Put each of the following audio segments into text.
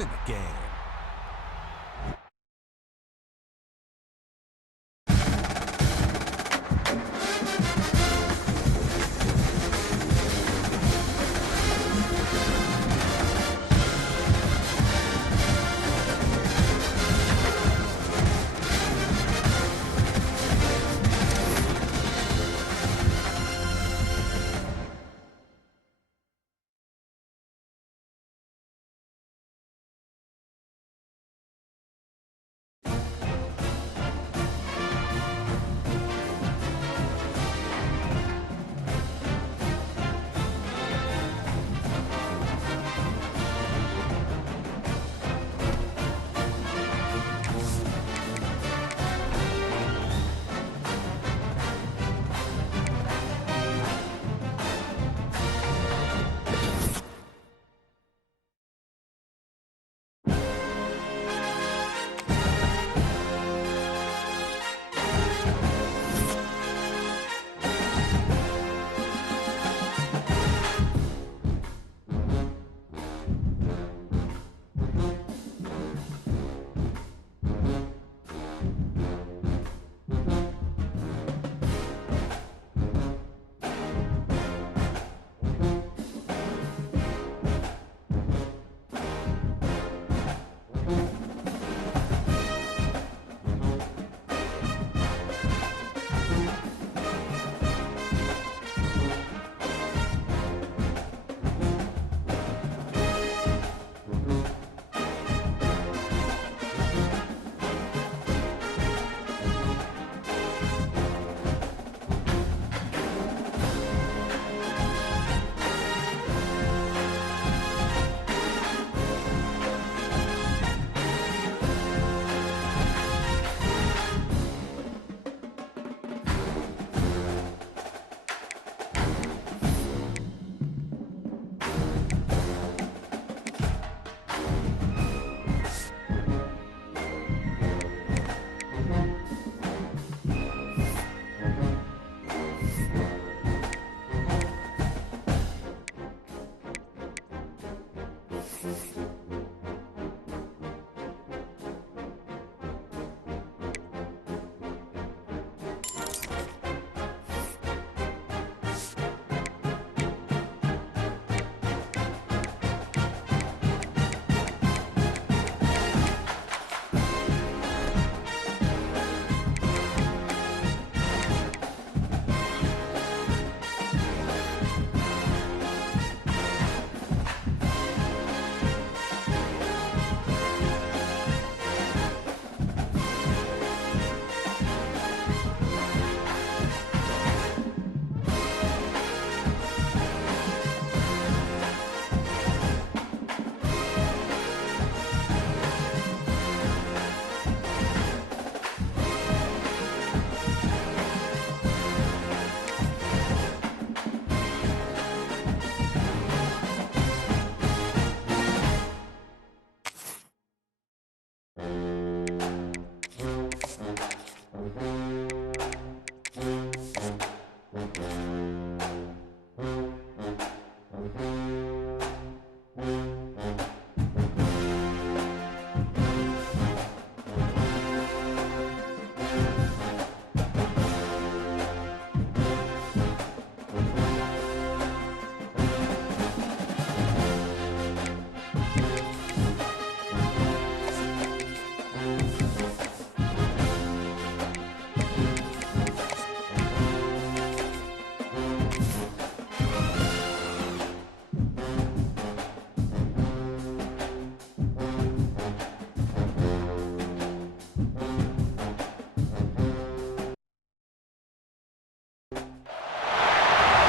in the game.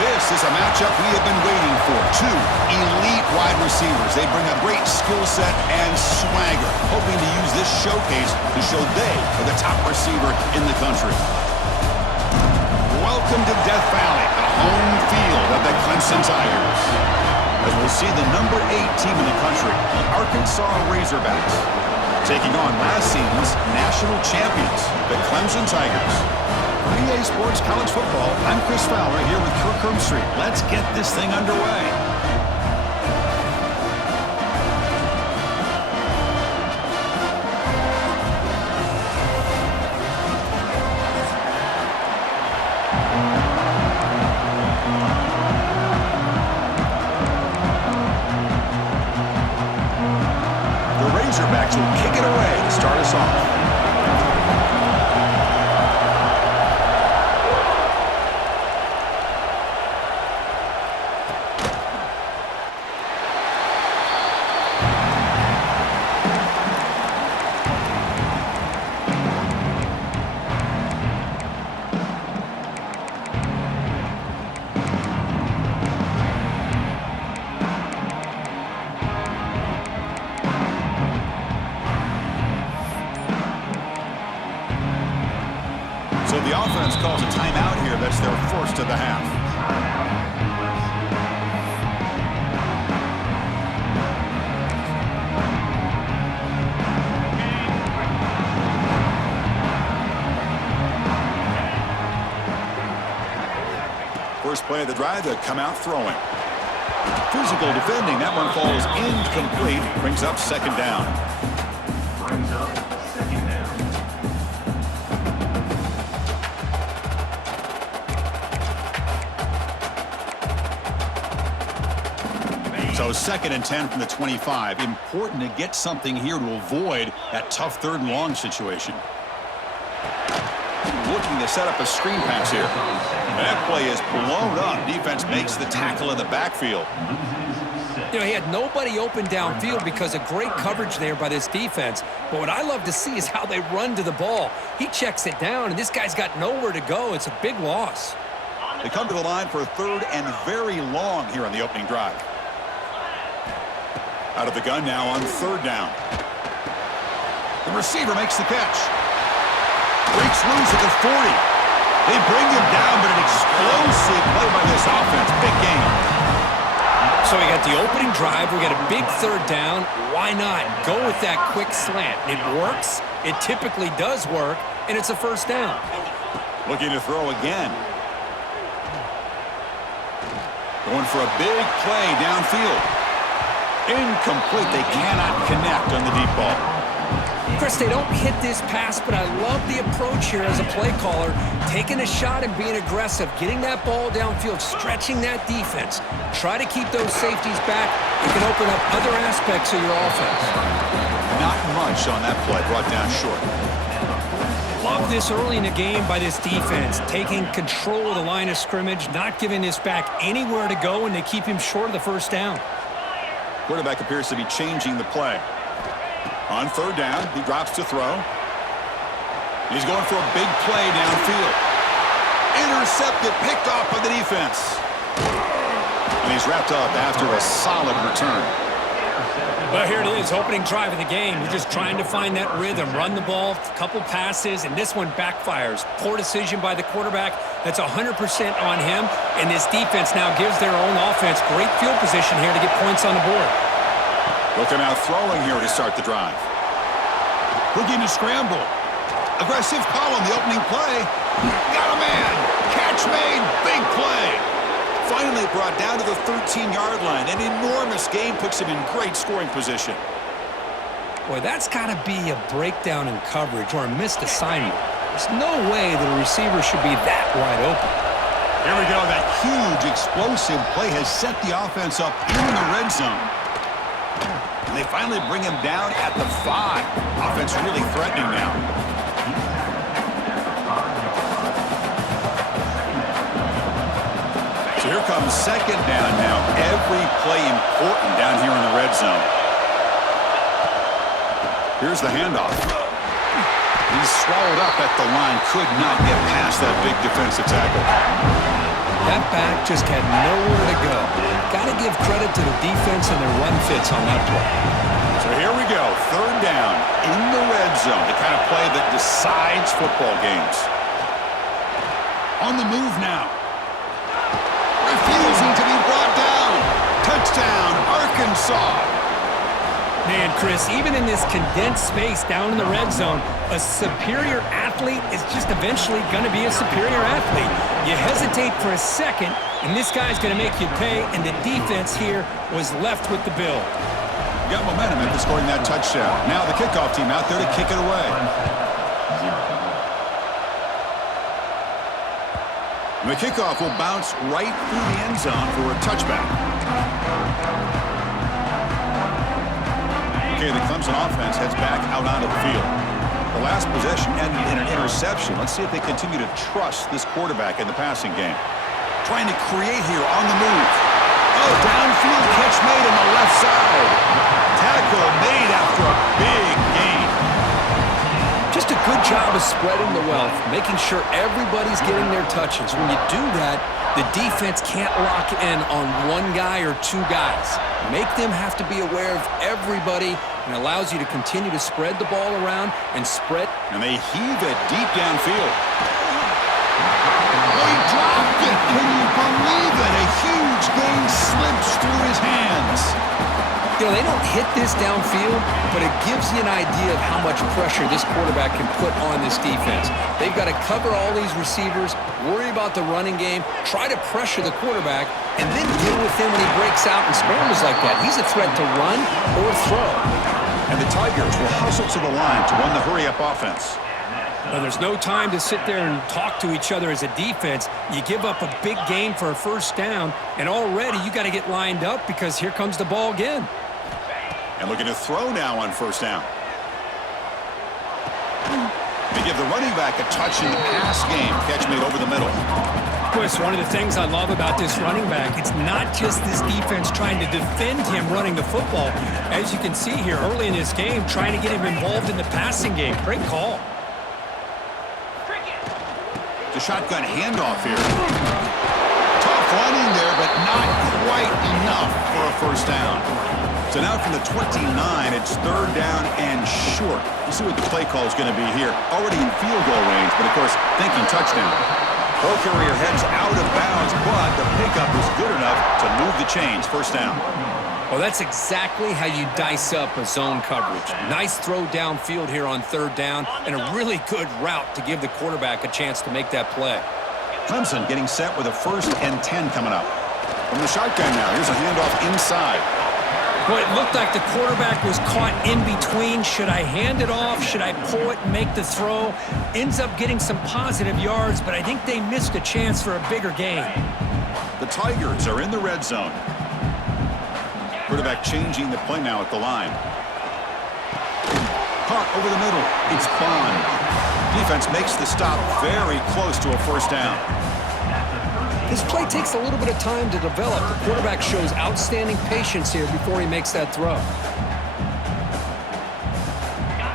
This is a matchup we have been waiting for. Two elite wide receivers. They bring a great skill set and swagger, hoping to use this showcase to show they are the top receiver in the country. Welcome to Death Valley, the home field of the Clemson Tigers. As we'll see the number 8 team in the country, the Arkansas Razorbacks, taking on last season's national champions, the Clemson Tigers. For EA Sports College Football, I'm Chris Fowler here with Kirk Herbstreit. Let's get this thing underway. First play of the drive, they'll come out throwing. Physical defending. That one falls incomplete. Brings up second down. So 2nd and 10 from the 25. Important to get something here to avoid that tough 3rd and long situation. Looking to set up a screen pass here. That play is blown up. Defense makes the tackle in the backfield. You know, he had nobody open downfield because of great coverage there by this defense. But what I love to see is how they run to the ball. He checks it down, and this guy's got nowhere to go. It's a big loss. They come to the line for 3rd and very long here on the opening drive. Out of the gun now on 3rd down. The receiver makes the catch. Breaks loose at the 40. They bring him down, but an explosive play by this offense. Big game. So we got the opening drive. We got a big 3rd down. Why not? Go with that quick slant. It works. It typically does work, and it's a 1st down. Looking to throw again. Going for a big play downfield. Incomplete. They cannot connect on the deep ball. Chris, they don't hit this pass, but I love the approach here as a play caller. Taking a shot and being aggressive, getting that ball downfield, stretching that defense. Try to keep those safeties back. You can open up other aspects of your offense. Not much on that play, brought down short. Love this early in the game by this defense, taking control of the line of scrimmage, not giving this back anywhere to go, and they keep him short of the 1st down. Quarterback appears to be changing the play. On 3rd down, he drops to throw. He's going for a big play downfield. Intercepted, picked off by the defense. And he's wrapped up after a solid return. Well, here it is, opening drive of the game. We're just trying to find that rhythm, run the ball, a couple passes, and this one backfires. Poor decision by the quarterback. That's 100% on him, and this defense now gives their own offense great field position here to get points on the board. Looking out throwing here to start the drive. Looking to scramble. Aggressive call on the opening play. Got a man. Catch made. Big play. Finally brought down to the 13-yard line. An enormous gain puts him in great scoring position. Boy, that's got to be a breakdown in coverage or a missed assignment. There's no way that a receiver should be that wide open. Here we go. That huge explosive play has set the offense up in the red zone. And they finally bring him down at the 5. Offense really threatening now. So here comes 2nd down now. Every play important down here in the red zone. Here's the handoff. He's swallowed up at the line. Could not get past that big defensive tackle. That back just had nowhere to go. Got to give credit to the defense and their run fits on that play. So here we go. 3rd down in the red zone. The kind of play that decides football games. On the move now. Refusing to be brought down. Touchdown, Arkansas. Man, Chris, even in this condensed space down in the red zone, a superior athlete is just eventually going to be a superior athlete. You hesitate for a second, and this guy's going to make you pay, and the defense here was left with the bill. Got momentum after scoring that touchdown. Now the kickoff team out there to kick it away. And the kickoff will bounce right through the end zone for a touchback. Okay, the Clemson offense heads back out onto the field. The last possession ended in an interception. Let's see if they continue to trust this quarterback in the passing game. Trying to create here on the move. Oh, downfield catch made on the left side. Tackle made after a big gain. Just a good job of spreading the wealth, making sure everybody's getting their touches. When you do that, the defense can't lock in on one guy or 2 guys. Make them have to be aware of everybody, and allows you to continue to spread the ball around and spread. And they heave it deep downfield. Oh, he dropped it. Can you believe it? A huge gain slips through his hands. You know, they don't hit this downfield, but it gives you an idea of how much pressure this quarterback can put on this defense. They've got to cover all these receivers, worry about the running game, try to pressure the quarterback, and then deal with him when he breaks out and scrambles like that. He's a threat to run or throw. And the Tigers will hustle to the line to run the hurry-up offense. Well, there's no time to sit there and talk to each other as a defense. You give up a big gain for a first down, and already you got to get lined up because here comes the ball again. And looking to throw now on first down. They give the running back a touch in the pass game. Catch made over the middle. Chris, one of the things I love about this running back, it's not just this defense trying to defend him running the football. As you can see here early in this game, trying to get him involved in the passing game. Great call. The shotgun handoff here. Tough running there, but not quite enough for a first down. So now from the 29, it's third down and short. We'll see what the play call is going to be here. Already in field goal range, but of course, thinking touchdown. Ball carrier heads out of bounds, but the pickup is good enough to move the chains. First down. Well, that's exactly how you dice up a zone coverage. Nice throw downfield here on third down, and a really good route to give the quarterback a chance to make that play. Clemson getting set with a 1st and 10 coming up. From the shotgun now, here's a handoff inside. Well, it looked like the quarterback was caught in between. Should I hand it off? Should I pull it and make the throw? Ends up getting some positive yards, but I think they missed a chance for a bigger gain. The Tigers are in the red zone. Quarterback changing the play now at the line. Caught over the middle. It's Bond. Defense makes the stop very close to a first down. This play takes a little bit of time to develop. The quarterback shows outstanding patience here before he makes that throw.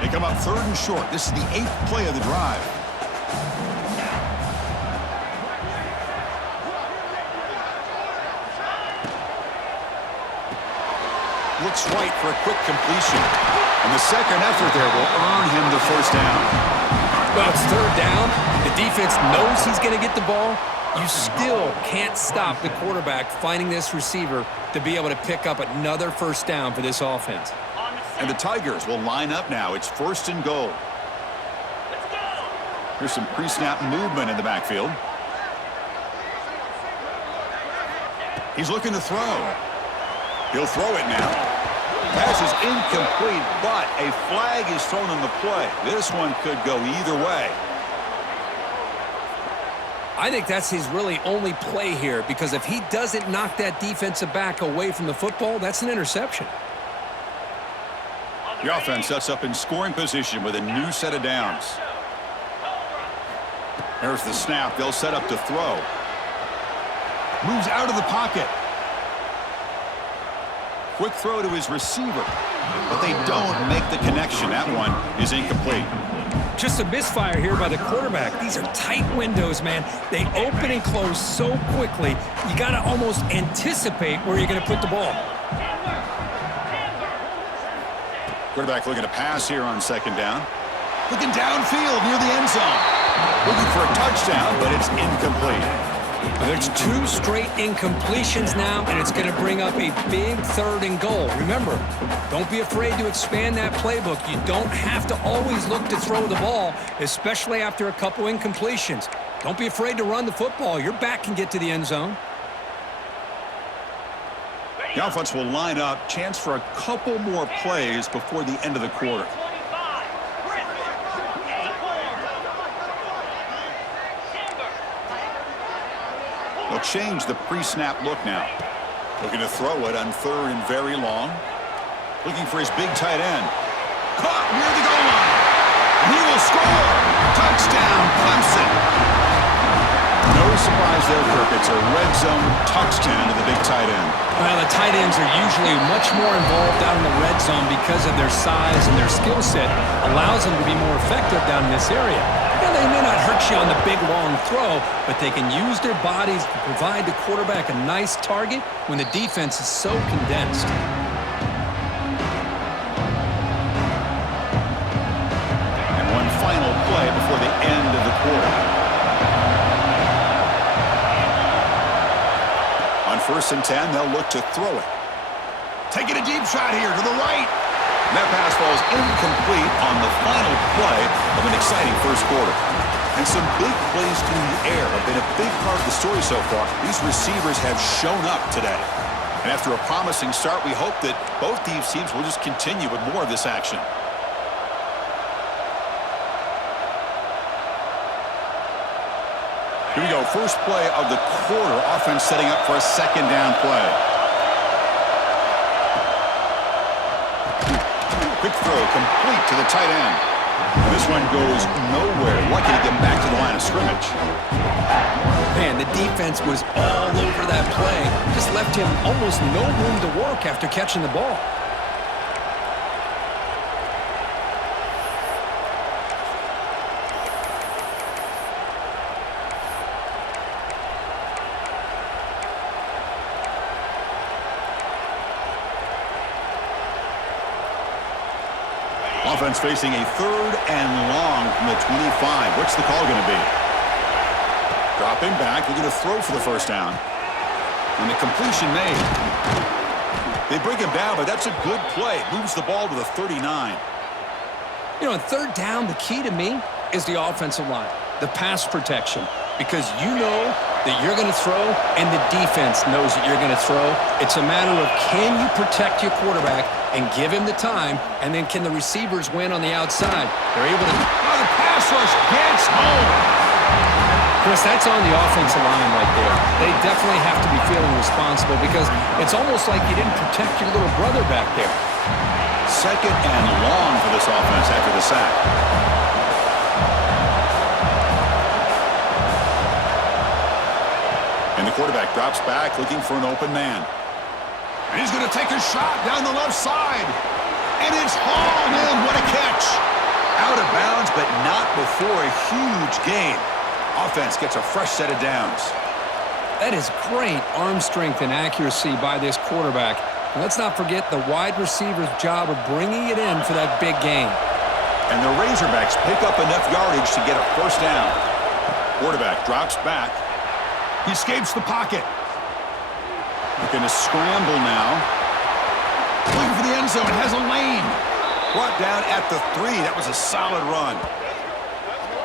They come up 3rd and short. This is the 8th play of the drive. Looks right for a quick completion. And the second effort there will earn him the first down. Well, it's third down. The defense knows he's going to get the ball. You still can't stop the quarterback finding this receiver to be able to pick up another first down for this offense. And the Tigers will line up now. It's 1st and goal. Here's some pre-snap movement in the backfield. He's looking to throw. He'll throw it now. Pass is incomplete, but a flag is thrown on the play. This one could go either way. I think that's his really only play here, because if he doesn't knock that defensive back away from the football, that's an interception. The offense sets up in scoring position with a new set of downs. There's the snap. They'll set up to throw. Moves out of the pocket. Quick throw to his receiver, but they don't make the connection. That one is incomplete. Just a misfire here by the quarterback. These are tight windows, man. They open and close so quickly, you got to almost anticipate where you're going to put the ball. Quarterback looking to pass here on 2nd down. Looking downfield near the end zone. Looking for a touchdown, but it's incomplete. There's 2 straight incompletions now, and it's going to bring up a big 3rd and goal. Remember, don't be afraid to expand that playbook. You don't have to always look to throw the ball, especially after a couple incompletions. Don't be afraid to run the football. Your back can get to the end zone. The offense will line up. Chance for a couple more plays before the end of the quarter. They'll change the pre-snap look now. Looking to throw it on 3rd and very long. Looking for his big tight end. Caught near the goal line. And he will score. Touchdown, Clemson. No surprise there, Kirk. It's a red zone touchdown to the big tight end. Well, the tight ends are usually much more involved out in the red zone because of their size, and their skill set allows them to be more effective down in this area. Now, they may not hurt you on the big, long throw, but they can use their bodies to provide the quarterback a nice target when the defense is so condensed. And one final play before the end of the quarter. On 1st and 10, they'll look to throw it. Taking a deep shot here to the right. That pass falls incomplete on the final play of an exciting first quarter. And some big plays through the air have been a big part of the story so far. These receivers have shown up today. And after a promising start, we hope that both these teams will just continue with more of this action. Here we go, first play of the quarter. Offense setting up for a second down play. Quick throw, complete to the tight end. This one goes nowhere. Lucky to get back to the line of scrimmage. Man, the defense was all over that play. Just left him almost no room to work after catching the ball. Offense facing a third and long from the 25. What's the call going to be? Dropping back, looking to throw for the first down. And the completion made. They bring him down, but that's a good play. Moves the ball to the 39. You know, on third down, the key to me is the offensive line, the pass protection, because you know that you're going to throw and the defense knows that you're going to throw. It's a matter of can you protect your quarterback and give him the time, and then can the receivers win on the outside? They're able to... Oh, the pass rush gets home. Chris, that's on the offensive line right there. They definitely have to be feeling responsible because it's almost like you didn't protect your little brother back there. Second and long for this offense after the sack. And the quarterback drops back looking for an open man. And he's going to take a shot down the left side. And it's hauled in. What a catch. Out of bounds, but not before a huge gain. Offense gets a fresh set of downs. That is great arm strength and accuracy by this quarterback. And let's not forget the wide receiver's job of bringing it in for that big gain. And the Razorbacks pick up enough yardage to get a first down. Quarterback drops back. He escapes the pocket. Looking to scramble now. Looking for the end zone. Has a lane. Brought down at the 3. That was a solid run.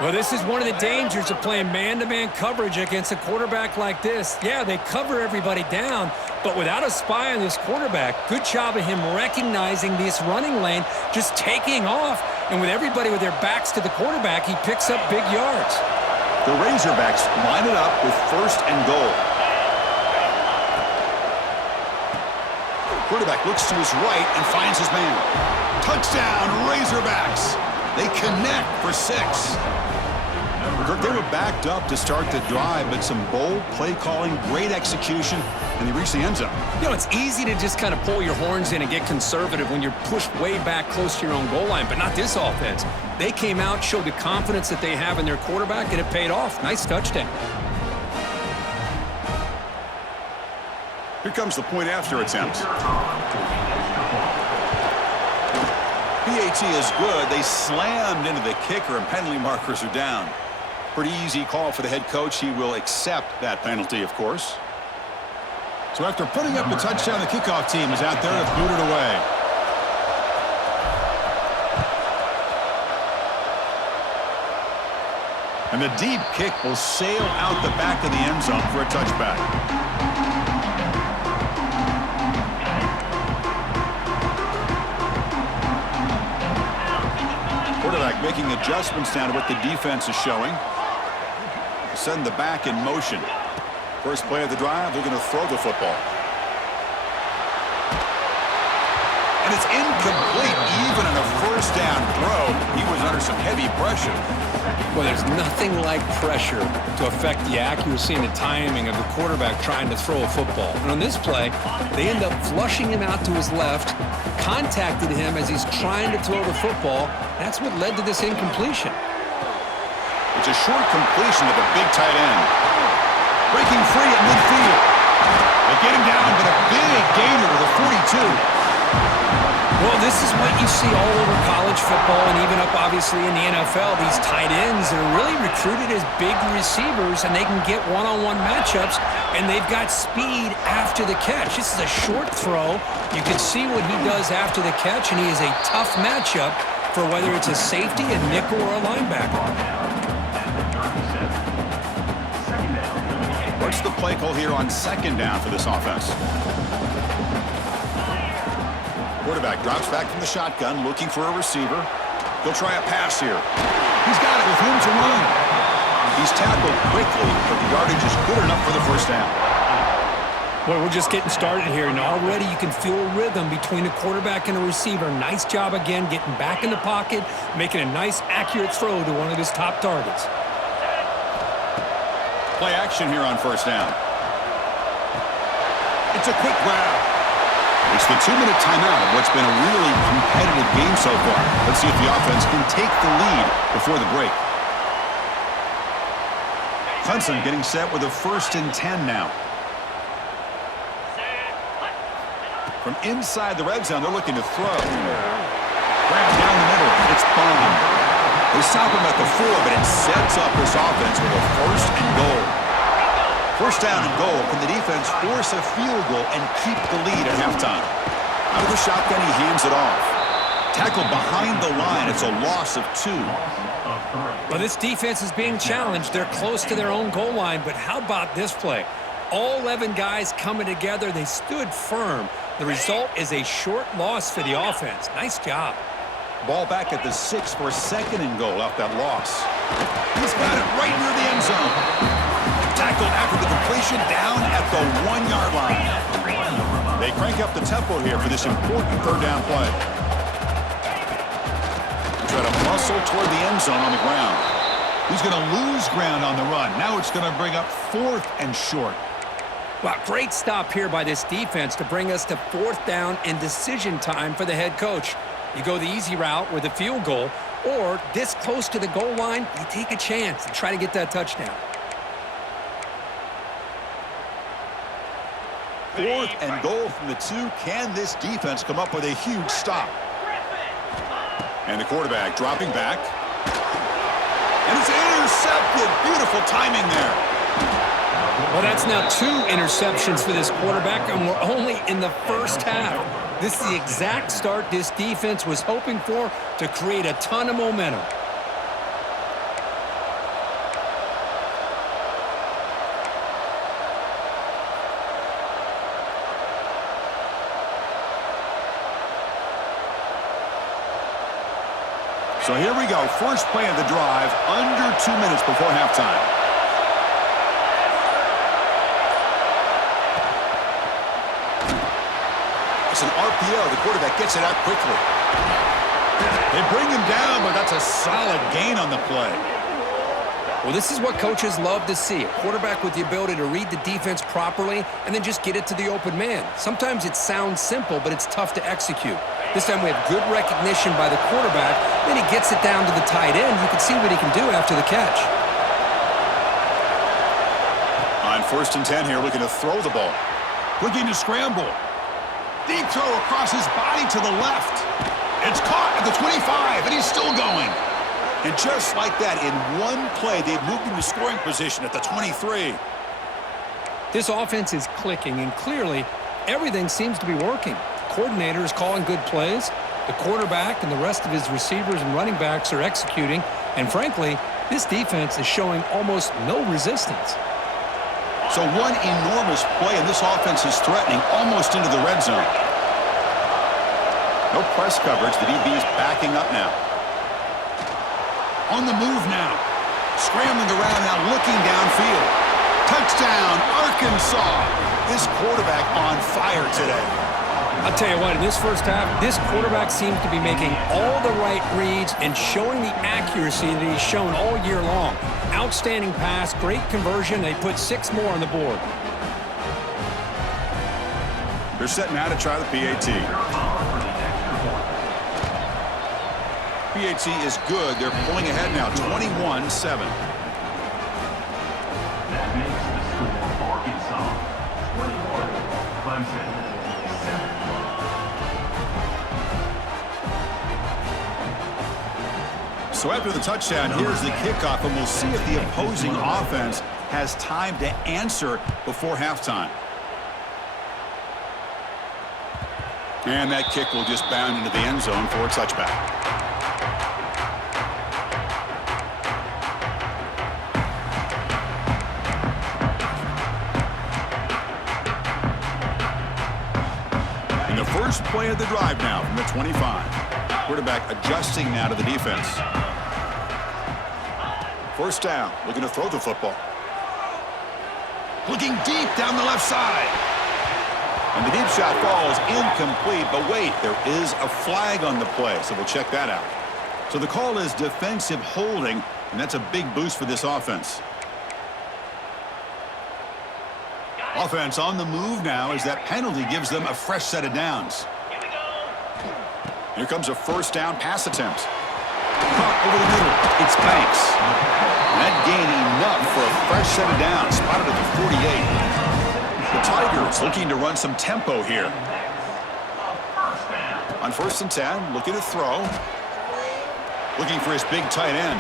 Well, this is one of the dangers of playing man-to-man coverage against a quarterback like this. Yeah, they cover everybody down, but without a spy on this quarterback, good job of him recognizing this running lane, just taking off, and with everybody with their backs to the quarterback, he picks up big yards. The Razorbacks line it up with first and goal. Quarterback looks to his right and finds his man. Touchdown, Razorbacks. They connect for 6. They were backed up to start the drive, but some bold play calling, great execution, and they reached the end zone. You know, it's easy to just kind of pull your horns in and get conservative when you're pushed way back close to your own goal line, but not this offense. They came out, showed the confidence that they have in their quarterback, and it paid off. Nice touchdown. Here comes the point after attempt. PAT is good. They slammed into the kicker, and penalty markers are down. Pretty easy call for the head coach. He will accept that penalty, of course. So after putting up the touchdown, the kickoff team is out there to boot it away. And the deep kick will sail out the back of the end zone for a touchback. Quarterback making adjustments now to what the defense is showing. Send the back in motion. First play of the drive, they're going to throw the football. And it's incomplete. Even in a first down throw, he was under some heavy pressure. Well, there's nothing like pressure to affect the accuracy and the timing of the quarterback trying to throw a football. And on this play, they end up flushing him out to his left, contacted him as he's trying to throw the football. That's what led to this incompletion. It's a short completion to the big tight end. Breaking free at midfield. They get him down, but a big gainer to the 42. Well, this This is what you see all over college football and even up, obviously, in the NFL. These tight ends are really recruited as big receivers, and they can get one-on-one matchups, and they've got speed after the catch. This is a short throw. You can see what he does after the catch, and he is a tough matchup for whether it's a safety, a nickel, or a linebacker. What's the play call here on second down for this offense? Quarterback drops back from the shotgun, looking for a receiver. He'll try a pass here. He's got it with room to run. He's tackled quickly, but the yardage is good enough for the first down. Well, we're just getting started here, and already you can feel a rhythm between a quarterback and a receiver. Nice job again getting back in the pocket, making a nice, accurate throw to one of his top targets. Play action here on first down. It's a quick grab. It's the 2-minute timeout of what's been a really competitive game so far. Let's see if the offense can take the lead before the break. Clemson getting set with a 1st and 10 now. From inside the red zone, they're looking to throw. Grab down the middle. It's Bond. They stop him at the 4, but it sets up this offense with a 1st and goal. 1st down and goal. Can the defense force a field goal and keep the lead at halftime? Out of the shotgun, he hands it off. Tackled behind the line. It's a loss of 2. Well, this defense is being challenged. They're close to their own goal line, but how about this play? All 11 guys coming together. They stood firm. The result is a short loss for the offense. Nice job. Ball back at the 6 for a 2nd and goal off that loss. He's got it right near the end zone. Tackled after the completion down at the 1-yard line. They crank up the tempo here for this important 3rd down play. Try to muscle toward the end zone on the ground. He's going to lose ground on the run. Now it's going to bring up 4th and short. Well, great stop here by this defense to bring us to 4th down and decision time for the head coach. You go the easy route with a field goal, or this close to the goal line, you take a chance and try to get that touchdown. 4th and goal from the 2. Can this defense come up with a huge stop? And the quarterback dropping back. And it's intercepted. Beautiful timing there. Well, that's now 2 interceptions for this quarterback, and we're only in the first half. This is the exact start this defense was hoping for to create a ton of momentum. So here we go. First play of the drive, under 2 minutes before halftime. It's an RPO. The quarterback gets it out quickly. They bring him down, but that's a solid gain on the play. Well, this is what coaches love to see. A quarterback with the ability to read the defense properly and then just get it to the open man. Sometimes it sounds simple, but it's tough to execute. This time we have good recognition by the quarterback. Then he gets it down to the tight end. You can see what he can do after the catch. On 1st and 10 here, looking to throw the ball. Looking to scramble. Deep throw across his body to the left. It's caught at the 25, and he's still going. And just like that, in one play, they've moved into scoring position at the 23. This offense is clicking, and clearly everything seems to be working. The coordinator is calling good plays. The quarterback and the rest of his receivers and running backs are executing. And frankly, this defense is showing almost no resistance. So one enormous play, and this offense is threatening almost into the red zone. No press coverage. The DB's backing up now. On the move now. Scrambling around now, looking downfield. Touchdown, Arkansas. This quarterback on fire today. I'll tell you what, in this first half, this quarterback seems to be making all the right reads and showing the accuracy that he's shown all year long. Outstanding pass, great conversion. They put 6 more on the board. They're setting out to try the PAT. PAT is good. They're pulling ahead now, 21-7. That makes the score Arkansas 21, Clemson 7. So after the touchdown, here's the kickoff, and we'll see if the opposing offense has time to answer before halftime. And that kick will just bound into the end zone for a touchback. In the first play of the drive now from the 25. Quarterback adjusting now to the defense. First down, looking to throw the football. Looking deep down the left side. And the deep shot falls incomplete, but wait, there is a flag on the play, so we'll check that out. So the call is defensive holding, and that's a big boost for this offense. Offense on the move now as that penalty gives them a fresh set of downs. Here comes a first down pass attempt. Caught over the middle. It's Banks. That gain enough for a fresh set of downs. Spotted at the 48. The Tigers looking to run some tempo here. On 1st and 10, looking to throw. Looking for his big tight end.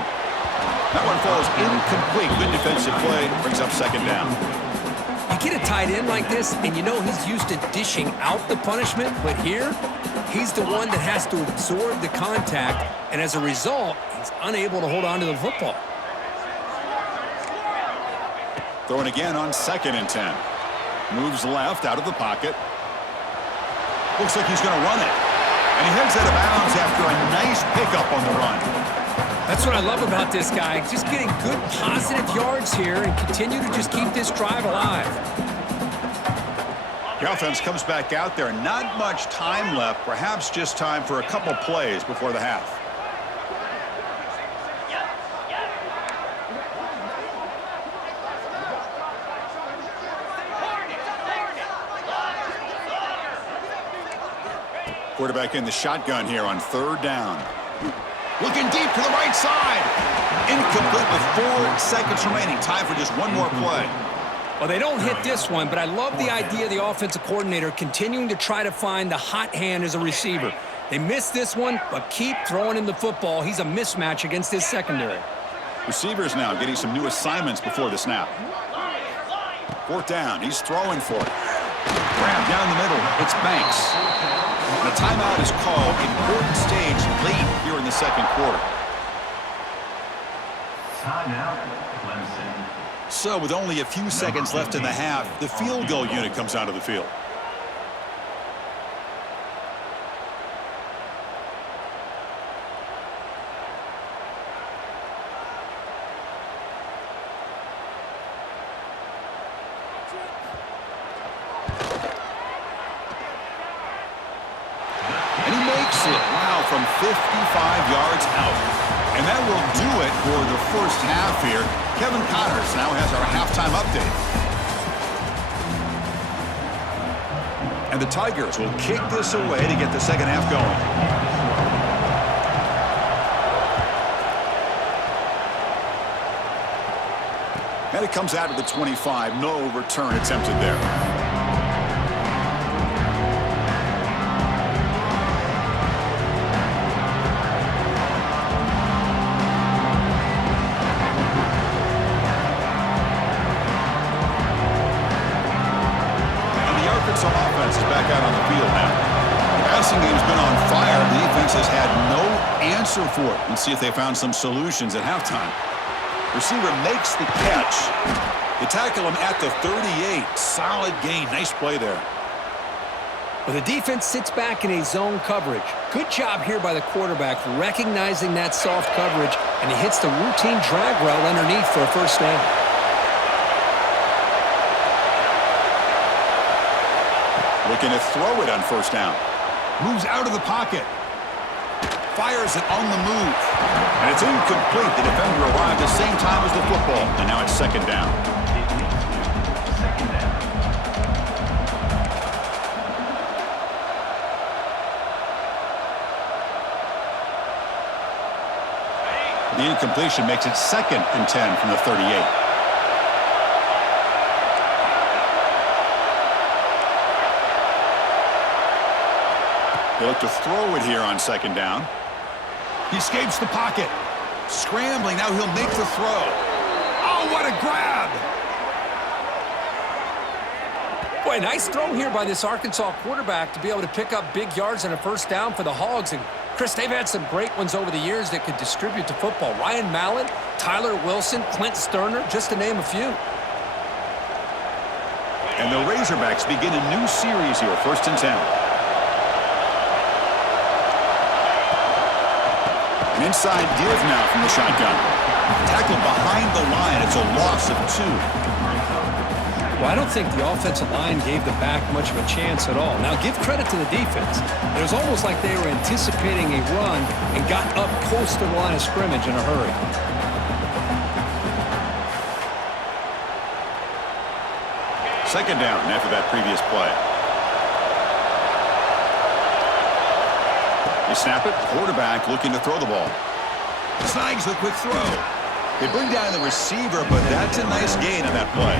That one falls incomplete. Good defensive play. Brings up 2nd down. You get a tight end like this, and you know he's used to dishing out the punishment, but here, he's the one that has to absorb the contact, and as a result, he's unable to hold on to the football. Throwing again on 2nd and 10. Moves left out of the pocket. Looks like he's going to run it. And he heads out of bounds after a nice pickup on the run. That's what I love about this guy. Just getting good positive yards here and continue to just keep this drive alive. The offense comes back out there. Not much time left. Perhaps just time for a couple plays before the half. Quarterback in the shotgun here on 3rd down. Looking deep to the right side. Incomplete with 4 seconds remaining. Time for just one more play. Well, they don't hit this one, but I love the idea of the offensive coordinator continuing to try to find the hot hand as a receiver. They missed this one, but keep throwing him the football. He's a mismatch against his secondary. Receivers now getting some new assignments before the snap. 4th down. He's throwing for it. Grab down the middle. It's Banks. And a timeout is called. Important stage late here in the 2nd quarter. Timeout, Clemson. So with only a few seconds left in the half, the field goal unit comes out of the field. And he makes it. Wow, from 55 yards out. And that will do it for the first half here. Kevin Connors now has our halftime update. And the Tigers will kick this away to get the 2nd half going. And it comes out to the 25. No return attempted there. Offense is back out on the field now. The passing game's been on fire. The defense has had no answer for it. Let's see if they found some solutions at halftime. Receiver makes the catch. They tackle him at the 38. Solid gain. Nice play there. Well, the defense sits back in a zone coverage. Good job here by the quarterback recognizing that soft coverage, and he hits the routine drag route underneath for a first down. Looking to throw it on 1st down. Moves out of the pocket. Fires it on the move. And it's incomplete. The defender arrived at the same time as the football. And now it's 2nd down. The incompletion makes it 2nd and 10 from the 38. They look to throw it here on 2nd down. He escapes the pocket. Scrambling, now he'll make the throw. Oh, what a grab! Boy, nice throw here by this Arkansas quarterback to be able to pick up big yards and a first down for the Hogs. And, Chris, they've had some great ones over the years that could distribute the football. Ryan Mallett, Tyler Wilson, Clint Sterner, just to name a few. And the Razorbacks begin a new series here, 1st and 10. An inside give now from the shotgun. Tackled behind the line. It's a loss of 2. Well, I don't think the offensive line gave the back much of a chance at all. Now, give credit to the defense. It was almost like they were anticipating a run and got up close to the line of scrimmage in a hurry. Second down after that previous play. They snap it. Quarterback looking to throw the ball. Snags the quick throw. They bring down the receiver, but that's a nice gain on that play.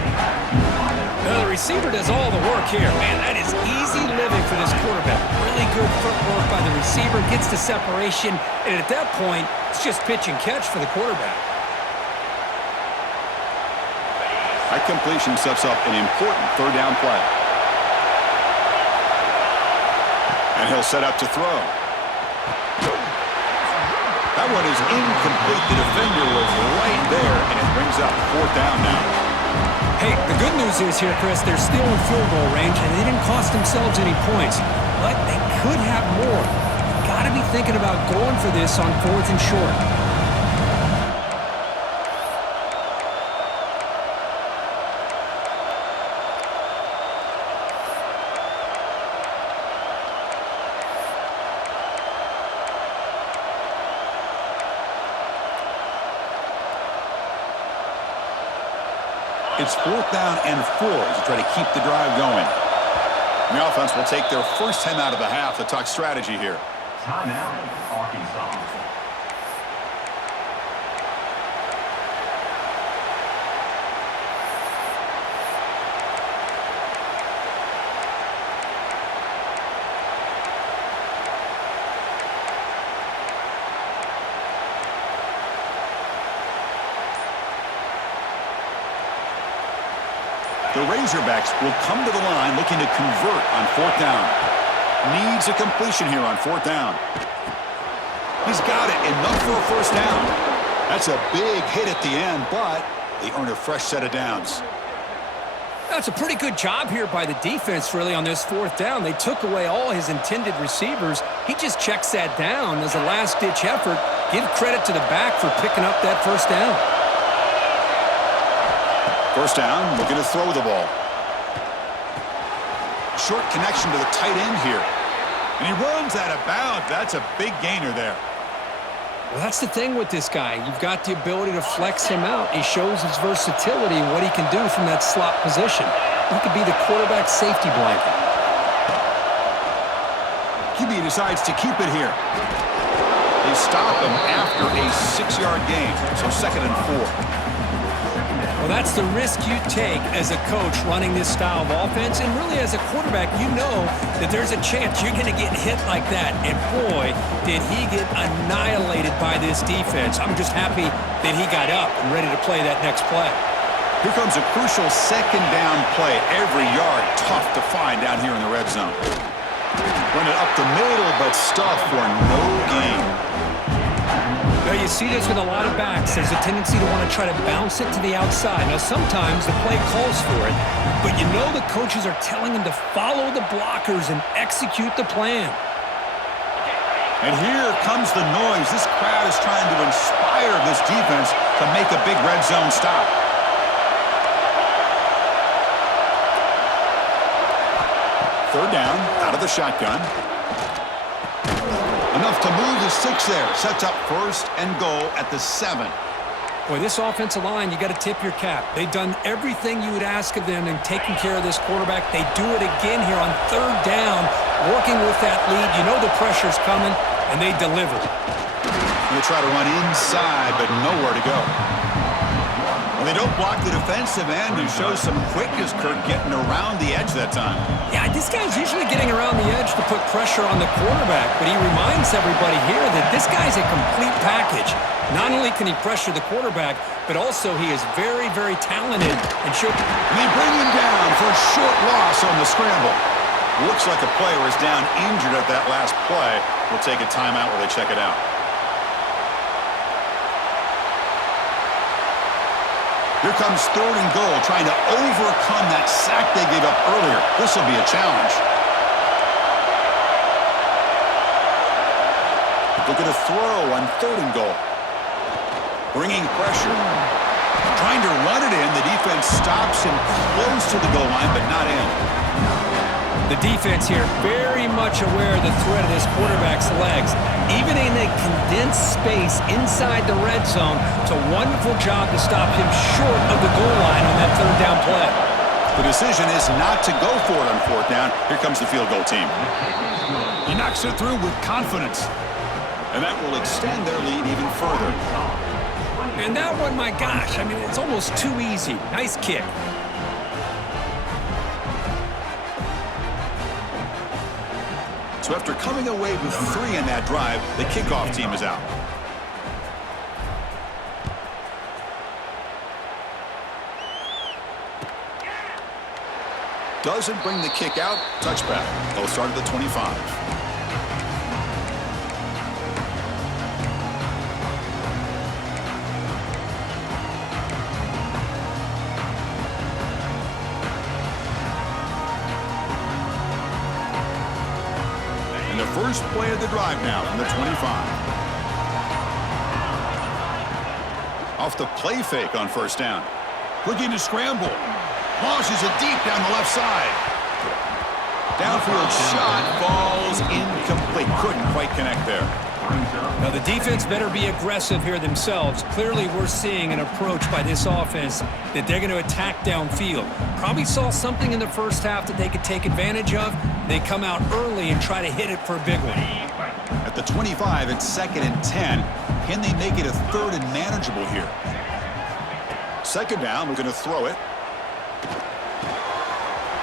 Now, the receiver does all the work here. Man, that is easy living for this quarterback. Really good footwork by the receiver, gets the separation, and at that point, it's just pitch and catch for the quarterback. That completion sets up an important 3rd down play. And he'll set up to throw. That one is incomplete. The defender was right there, and it brings up 4th down now. Hey, the good news is here, Chris, they're still in field goal range, and they didn't cost themselves any points. But they could have more. You've got to be thinking about going for this on 4th and short. It's 4th down and 4 as they try to keep the drive going. And the offense will take their first time out of the half to talk strategy here. Timeout, Arkansas. The Razorbacks will come to the line looking to convert on 4th down. Needs a completion here on 4th down. He's got it. Enough for a first down. That's a big hit at the end, but they earn a fresh set of downs. That's a pretty good job here by the defense, really, on this 4th down. They took away all his intended receivers. He just checks that down as a last-ditch effort. Give credit to the back for picking up that first down. First down, looking to throw the ball. Short connection to the tight end here. And he runs out of bounds. That's a big gainer there. Well, that's the thing with this guy. You've got the ability to flex him out. He shows his versatility and what he can do from that slot position. He could be the quarterback's safety blanket. QB decides to keep it here. They stop him after a 6-yard gain, so 2nd and 4. Well, that's the risk you take as a coach running this style of offense. And really, as a quarterback, you know that there's a chance you're going to get hit like that. And boy, did he get annihilated by this defense. I'm just happy that he got up and ready to play that next play. Here comes a crucial 2nd down play. Every yard tough to find down here in the red zone. Run it up the middle, but stuff for no gain. Now, you see this with a lot of backs. There's a tendency to want to try to bounce it to the outside. Now, sometimes the play calls for it, but you know the coaches are telling them to follow the blockers and execute the plan. And here comes the noise. This crowd is trying to inspire this defense to make a big red zone stop. Third down, out of the shotgun. Enough to move the 6 there. Sets up 1st and goal at the 7. Boy, this offensive line, you got to tip your cap. They've done everything you would ask of them in taking care of this quarterback. They do it again here on 3rd down, working with that lead. You know the pressure's coming, and they deliver. They try to run inside, but nowhere to go. Well, they don't block the defensive end, who shows some quickness, Kirk, getting around the edge that time. Yeah, this guy's usually getting around the edge to put pressure on the quarterback, but he reminds everybody here that this guy's a complete package. Not only can he pressure the quarterback, but also he is very, very talented. And they bring him down for a short loss on the scramble. Looks like a player is down injured at that last play. We'll take a timeout while they check it out. Here comes 3rd and goal, trying to overcome that sack they gave up earlier. This will be a challenge. Look at a throw on 3rd and goal. Bringing pressure. Trying to run it in. The defense stops him close to the goal line, but not in. The defense here very much aware of the threat of this quarterback's legs. Even in a condensed space inside the red zone, it's a wonderful job to stop him short of the goal line on that 3rd down play. The decision is not to go for it on 4th down. Here comes the field goal team. He knocks it through with confidence. And that will extend their lead even further. And that one, my gosh, I mean, it's almost too easy. Nice kick. So after coming away with 3 in that drive, the kickoff team is out. Doesn't bring the kick out. Touchback. They'll start at the 25. First play of the drive now from the 25. Off the play fake on 1st down. Looking to scramble. Launches it deep down the left side. Downfield shot falls incomplete. Couldn't quite connect there. Now the defense better be aggressive here themselves. Clearly we're seeing an approach by this offense that they're going to attack downfield. Probably saw something in the first half that they could take advantage of. They come out early and try to hit it for a big one. At the 25, it's 2nd and 10. Can they make it a 3rd and manageable here? 2nd down, we're going to throw it.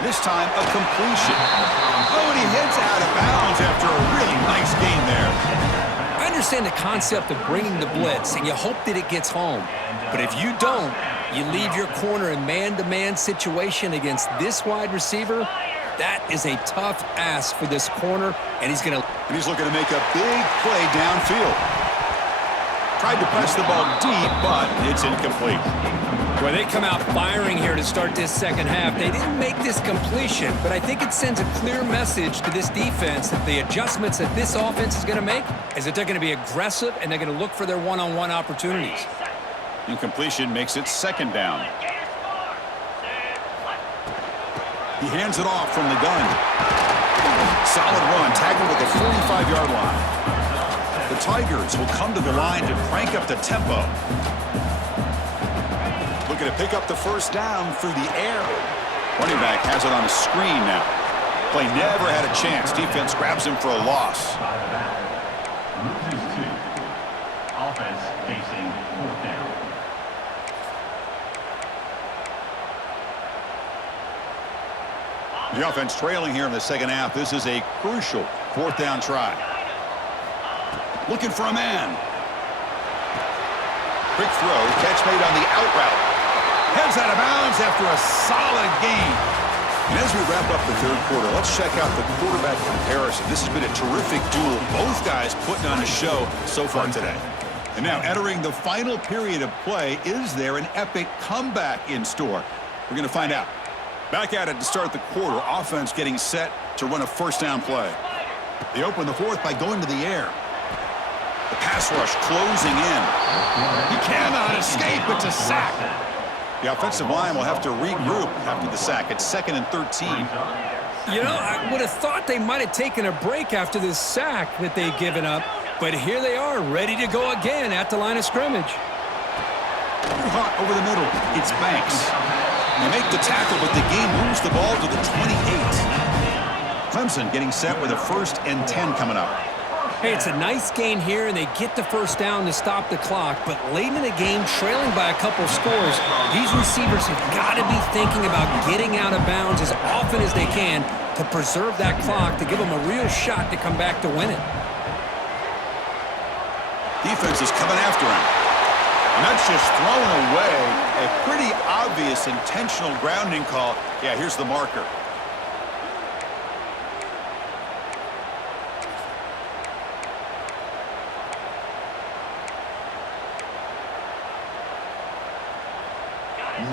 This time, a completion. Oh, and he heads out of bounds after a really nice gain there. I understand the concept of bringing the blitz, and you hope that it gets home. But if you don't, you leave your corner in man-to-man situation against this wide receiver. That is a tough ask for this corner, and he's looking to make a big play downfield. Tried to press the ball deep, but it's incomplete. Well, they come out firing here to start this second half. They didn't make this completion, but I think it sends a clear message to this defense that the adjustments that this offense is going to make is that they're going to be aggressive and they're going to look for their one-on-one opportunities. Incompletion makes it 2nd down. He hands it off from the gun. Solid run, tackled at the 45-yard line. The Tigers will come to the line to crank up the tempo. Looking to pick up the 1st down through the air. Running back has it on a screen now. Play never had a chance. Defense grabs him for a loss. Loses 2. Offense facing 4th down. The offense trailing here in the second half. This is a crucial 4th down try. Looking for a man. Quick throw. Catch made on the out route. Heads out of bounds after a solid gain. And as we wrap up the 3rd quarter, let's check out the quarterback comparison. This has been a terrific duel. Both guys putting on a show so far today. And now entering the final period of play, is there an epic comeback in store? We're going to find out. Back at it to start the quarter. Offense getting set to run a 1st down play. They open the 4th by going to the air. The pass rush closing in. He cannot escape. It's a sack. The offensive line will have to regroup after the sack. It's 2nd and 13. You know, I would have thought they might have taken a break after this sack that they've given up, but here they are, ready to go again at the line of scrimmage. Too hot over the middle. It's Banks. They make the tackle, but the game moves the ball to the 28. Clemson getting set with a 1st and 10 coming up. Hey, it's a nice gain here, and they get the first down to stop the clock. But late in the game, trailing by a couple scores, these receivers have got to be thinking about getting out of bounds as often as they can to preserve that clock, to give them a real shot to come back to win it. Defense is coming after him. And that's just thrown away. A pretty obvious intentional grounding call. Yeah, here's the marker.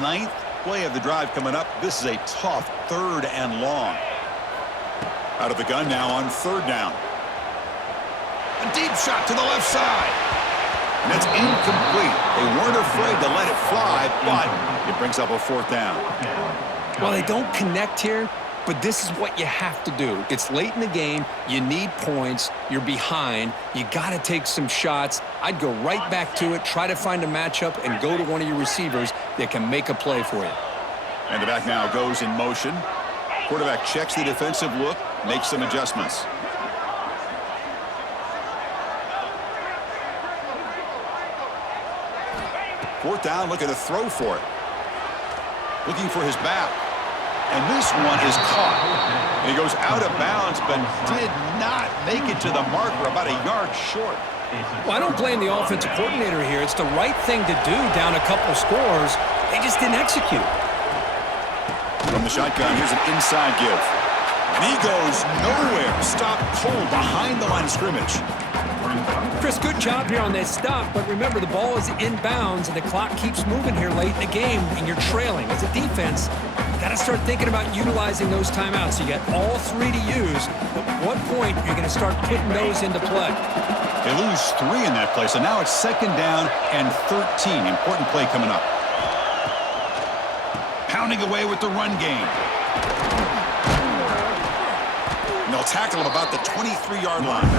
Ninth play of the drive coming up. This is a tough 3rd and long. Out of the gun now on 3rd down. A deep shot to the left side. And that's incomplete. They weren't afraid to let it fly, but it brings up a 4th down. Well, they don't connect here, but this is what you have to do. It's late in the game. You need points. You're behind. You got to take some shots. I'd go right back to it, try to find a matchup, and go to one of your receivers that can make a play for you. And the back now goes in motion. Quarterback checks the defensive look, makes some adjustments. Fourth down, looking to throw for it. Looking for his back. And this one is caught. And he goes out of bounds, but did not make it to the marker, about a yard short. Well, I don't blame the offensive coordinator here. It's the right thing to do down a couple scores. They just didn't execute. From the shotgun, here's an inside give. And he goes nowhere. Stopped cold behind the line of scrimmage. Chris, good job here on that stop, but remember the ball is inbounds and the clock keeps moving here late in the game and you're trailing. As a defense, you got to start thinking about utilizing those timeouts. You got all 3 to use, but at what point you're going to start putting those into play? They lose 3 in that play, so now it's 2nd down and 13. Important play coming up. Pounding away with the run game. And they'll tackle him about the 23-yard line.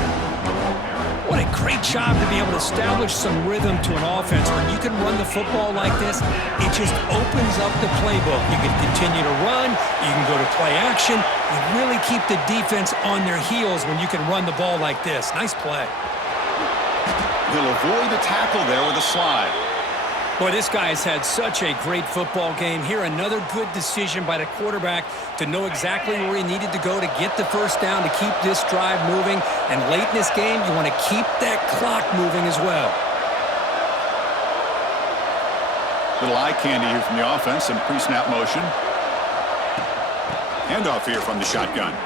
What a great job to be able to establish some rhythm to an offense. When you can run the football like this, it just opens up the playbook. You can continue to run. You can go to play action. You really keep the defense on their heels when you can run the ball like this. Nice play. He'll avoid the tackle there with a slide. Boy, this guy has had such a great football game. Here, another good decision by the quarterback to know exactly where he needed to go to get the first down, to keep this drive moving. And late in this game, you want to keep that clock moving as well. Little eye candy here from the offense in pre-snap motion. Handoff here from the shotgun.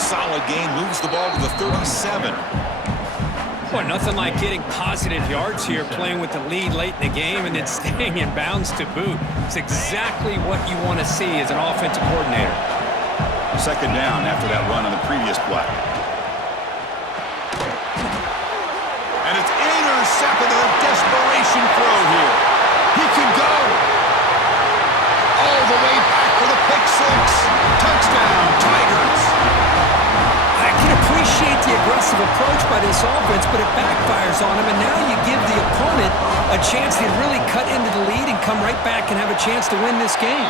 Solid gain, moves the ball to the 37. Boy, nothing like getting positive yards here, playing with the lead late in the game and then staying in bounds to boot. It's exactly what you want to see as an offensive coordinator. 2nd down after that run on the previous play. And it's intercepted, a desperation throw here. He can go all the way back for the pick 6. Touchdown, Tigers. I can appreciate the aggressive approach by this offense, but it backfires on him, and now you give the opponent a chance to really cut into the lead and come right back and have a chance to win this game.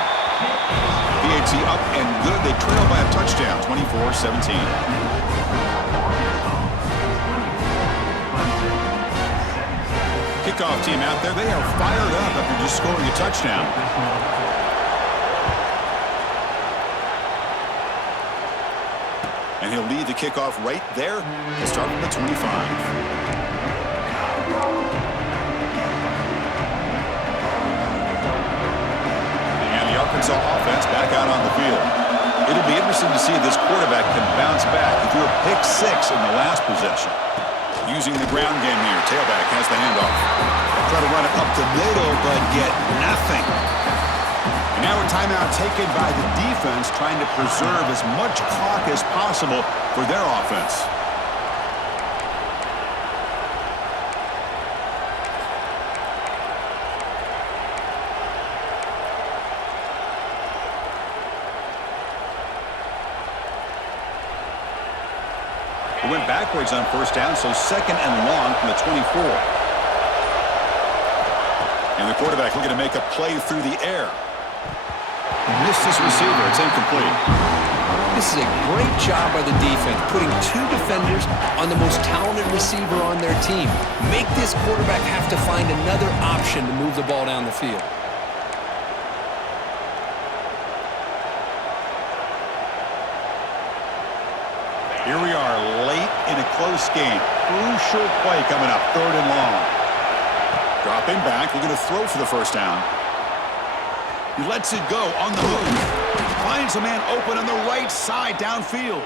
PAT up and good. They trail by a touchdown, 24-17. Kickoff team out there. They are fired up after just scoring a touchdown. And he'll lead the kickoff right there. He'll start from the 25. And the Arkansas offense back out on the field. It'll be interesting to see if this quarterback can bounce back. He threw a pick 6 in the last possession. Using the ground game here. Tailback has the handoff. Try to run it up the middle, but get nothing. And now a timeout taken by the defense, trying to preserve as much clock as possible for their offense. He went backwards on first down, so 2nd and long from the 24. And the quarterback looking to make a play through the air. Missed his receiver. It's incomplete. This is a great job by the defense, putting two defenders on the most talented receiver on their team. Make this quarterback have to find another option to move the ball down the field. Here we are late in a close game. Crucial play coming up, 3rd and long. Dropping back, looking to throw for the first down. He lets it go on the move. Finds a man open on the right side downfield.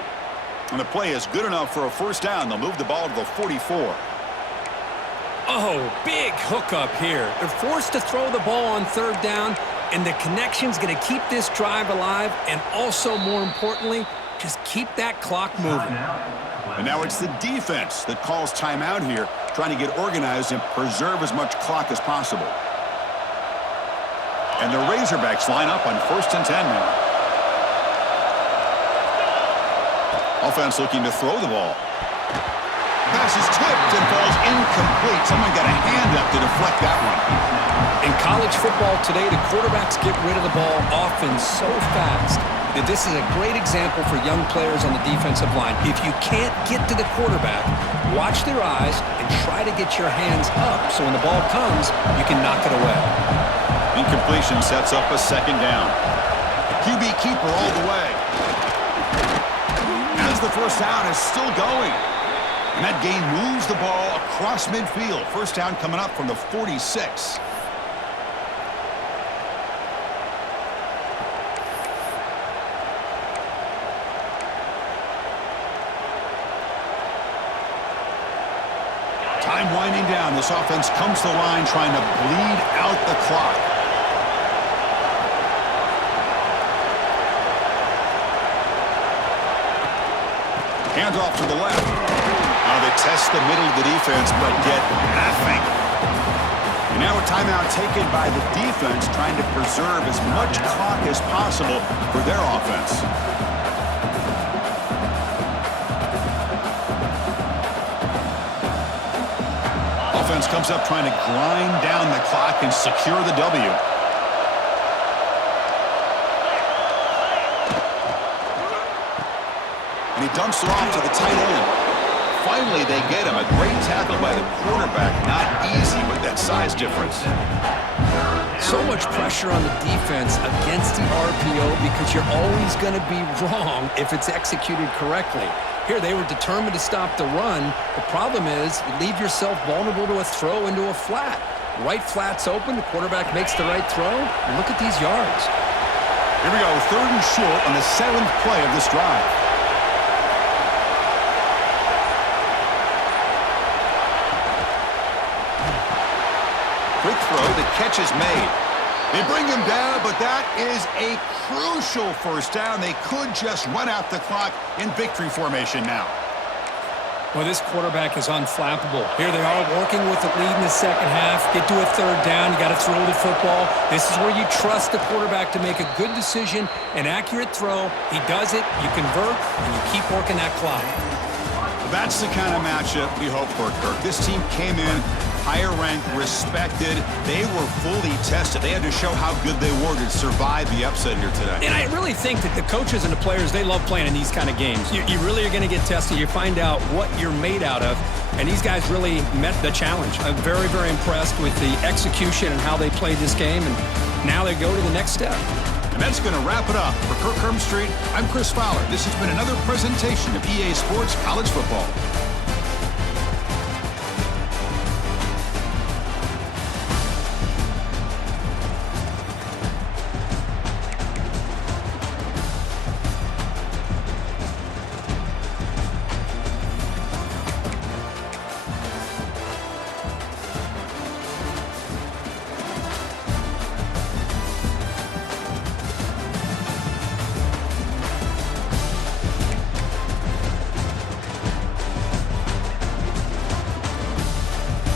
And the play is good enough for a first down. They'll move the ball to the 44. Oh, big hookup here. They're forced to throw the ball on 3rd down, and the connection's going to keep this drive alive, and also, more importantly, just keep that clock moving. And now it's the defense that calls timeout here, trying to get organized and preserve as much clock as possible. And the Razorbacks line up on 1st and 10 now. Offense looking to throw the ball. Pass is tipped and falls incomplete. Someone got a hand up to deflect that one. In college football today, the quarterbacks get rid of the ball often so fast that this is a great example for young players on the defensive line. If you can't get to the quarterback, watch their eyes and try to get your hands up so when the ball comes, you can knock it away. Incompletion sets up a 2nd down. QB keeper all the way. As the first down is still going. And that gain moves the ball across midfield. First down coming up from the 46. Time winding down. This offense comes to the line trying to bleed out the clock. Handoff to the left. Now they test the middle of the defense, but get nothing. And now a timeout taken by the defense, trying to preserve as much clock as possible for their offense. Offense comes up trying to grind down the clock and secure the W. And he dumps it off to the tight end. Finally, they get him. A great tackle by the quarterback. Not easy with that size difference. So much pressure on the defense against the RPO because you're always going to be wrong if it's executed correctly. Here, they were determined to stop the run. The problem is you leave yourself vulnerable to a throw into a flat. Right flat's open. The quarterback makes the right throw. And look at these yards. Here we go. 3rd and short on the 7th play of this drive. Quick throw. The catch is made. They bring him down, but that is a crucial first down. They could just run out the clock in victory formation now. Well, this quarterback is unflappable. Here they are working with the lead in the 2nd half. Get to a 3rd down. You got to throw the football. This is where you trust the quarterback to make a good decision, an accurate throw. He does it. You convert, and you keep working that clock. That's the kind of matchup we hope for, Kirk. This team came in higher ranked, respected. They were fully tested. They had to show how good they were to survive the upset here today. And I really think that the coaches and the players, they love playing in these kind of games. You really are going to get tested. You find out what you're made out of. And these guys really met the challenge. I'm very, very impressed with the execution and how they played this game. And now they go to the next step. And that's going to wrap it up. For Kirk Herbstreit, I'm Chris Fowler. This has been another presentation of EA Sports College Football.